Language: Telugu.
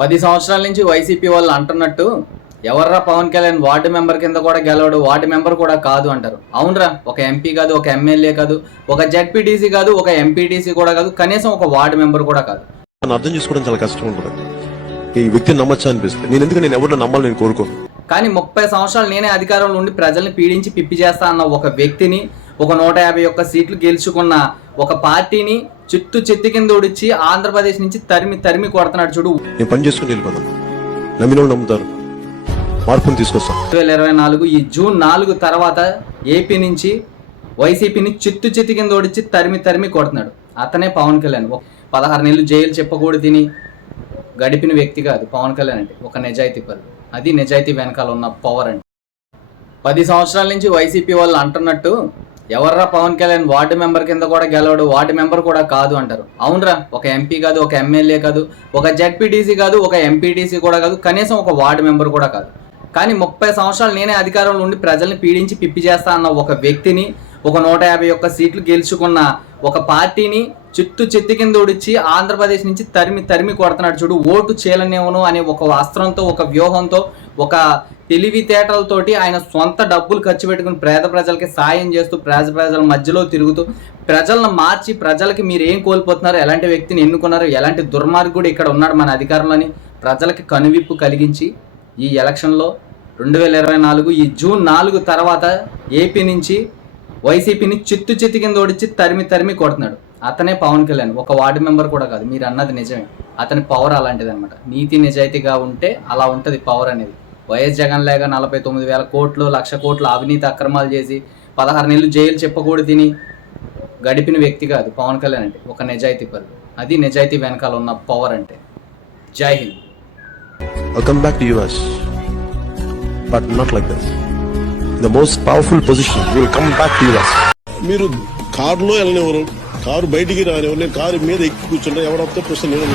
పది సంవత్సరాల నుంచి వైసీపీ వాళ్ళు అంటున్నట్టు ఎవర్రా పవన్ కళ్యాణ్ వార్డు మెంబర్ కింద కూడా గెలవడు వార్డు మెంబర్ కూడా కాదు అంటారు. అవునరా ఒక ఎంపీ కాదు ఒక ఎమ్మెల్యే కాదు ఒక జడ్పీటీసీ కాదు ఒక ఎంపీటీసీ కూడా కాదు కనీసం ఒక వార్డు మెంబర్ కూడా కాదు. అర్థం చేసుకోవడం చాలా కష్టం ఉంటుంది ఈ వ్యక్తిని నమ్మచ్చా అనిపిస్తుంది. నేను ఎందుకు నేను ఎవరిని నమ్మాలి నేను కోరుకోను? కానీ ముప్పై సంవత్సరాలు నేనే అధికారంలో ఉండి ప్రజల్ని పీడించి పిప్పి చేస్తా అన్న ఒక వ్యక్తిని ఒక నూట యాభై ఒక్క సీట్లు గెలుచుకున్న ఒక పార్టీని చిత్తు చెత్తి కింద ఉడిచి ఆంధ్రప్రదేశ్ నుంచి తరిమి తరిమి కొడుతున్నాడు చూడు. నేను పని చేసుకుని వెళ్ళిపోతాను. నమ్మిన నమ్ముతారు. మార్పుని తీసుకొస్తాను. రెండు వేల ఇరవై నాలుగు ఈ జూన్ నాలుగు తర్వాత ఏపీ నుంచి వైసీపీని చిత్తు చిత్తి కింద ఓడించి తరిమి తరిమి కొడుతున్నాడు. అతనే పవన్ కళ్యాణ్. ఒక పదహారు నెలలు జైలు చెప్పకూడదు తిని గడిపిన వ్యక్తి కాదు పవన్ కళ్యాణ్ అంటే. ఒక నిజాయితీ పరుడు. అది నిజాయితీ వెనకాల ఉన్న పవర్ అంటే పది సంవత్సరాల నుంచి వైసీపీ వాళ్ళు అంటున్నట్టు ఎవర్రా పవన్ కళ్యాణ్ వార్డు మెంబర్ కింద కూడా గెలవడు వార్డు మెంబర్ కూడా కాదు అంటారు. అవునరా ఒక ఎంపీ కాదు ఒక ఎమ్మెల్యే కాదు ఒక జడ్పీటీసీ కాదు ఒక ఎంపీటీసీ కూడా కాదు కనీసం ఒక వార్డు మెంబర్ కూడా కాదు. కానీ ముప్పై సంవత్సరాలు నేనే అధికారంలో ఉండి ప్రజల్ని పీడించి పిప్పి చేస్తా అన్న ఒక వ్యక్తిని ఒక నూట యాభై ఒక్క సీట్లు గెలుచుకున్న ఒక పార్టీని చుట్టూ చెత్తి కింద ఉడిచి ఆంధ్రప్రదేశ్ నుంచి తరిమి తరిమి కొడుతున్నాడు చూడు ఓటు చేయలనేవును అనే ఒక అస్త్రంతో ఒక వ్యూహంతో ఒక తెలివితేటలతోటి ఆయన సొంత డబ్బులు ఖర్చు పెట్టుకుని పేద ప్రజలకి సాయం చేస్తూ పేద ప్రజల మధ్యలో తిరుగుతూ ప్రజలను మార్చి ప్రజలకి మీరు ఏం కోల్పోతున్నారు ఎలాంటి వ్యక్తిని ఎన్నుకున్నారు ఎలాంటి దుర్మార్గుడు ఇక్కడ ఉన్నాడు మన అధికారంలోని ప్రజలకి కనువిప్పు కలిగించి ఈ ఎలక్షన్లో రెండు వేల ఇరవై నాలుగు ఈ జూన్ నాలుగు తర్వాత ఏపీ నుంచి వైసీపీని చిత్తు చిత్తు కింద ఓడించి తరిమి తరిమి కొడుతున్నాడు. అతనే పవన్ కళ్యాణ్. ఒక వార్డు మెంబర్ కూడా కాదు. మీరు అన్నది నిజమే. అతని పవర్ అలాంటిది అనమాట నీతి నిజాయితీగా ఉంటే అలా ఉంటుంది పవర్ అనేది. వైఎస్ జగన్ లేక నలభై తొమ్మిది వేల కోట్లు లక్ష కోట్లు అవినీతి అక్రమాలు చేసి పదహారు నెలలు జైలు చెప్పకూడదు తిని గడిపిన వ్యక్తి కాదు పవన్ కళ్యాణ్ అంటే ఒక నిజాయితీ పరుడు అది నిజాయితీ వెనకాల ఉన్న పవర్ అంటే జై Hind I'll come back to US. But not like this. The most powerful position will come back to US. మీరు కారులో వెళ్ళనివ్వరు కారు బయటికి రానివ్వరు నేను కారు మీద ఎక్కి కూర్చుంటా ఎవడొస్తే ప్రశ్న నేను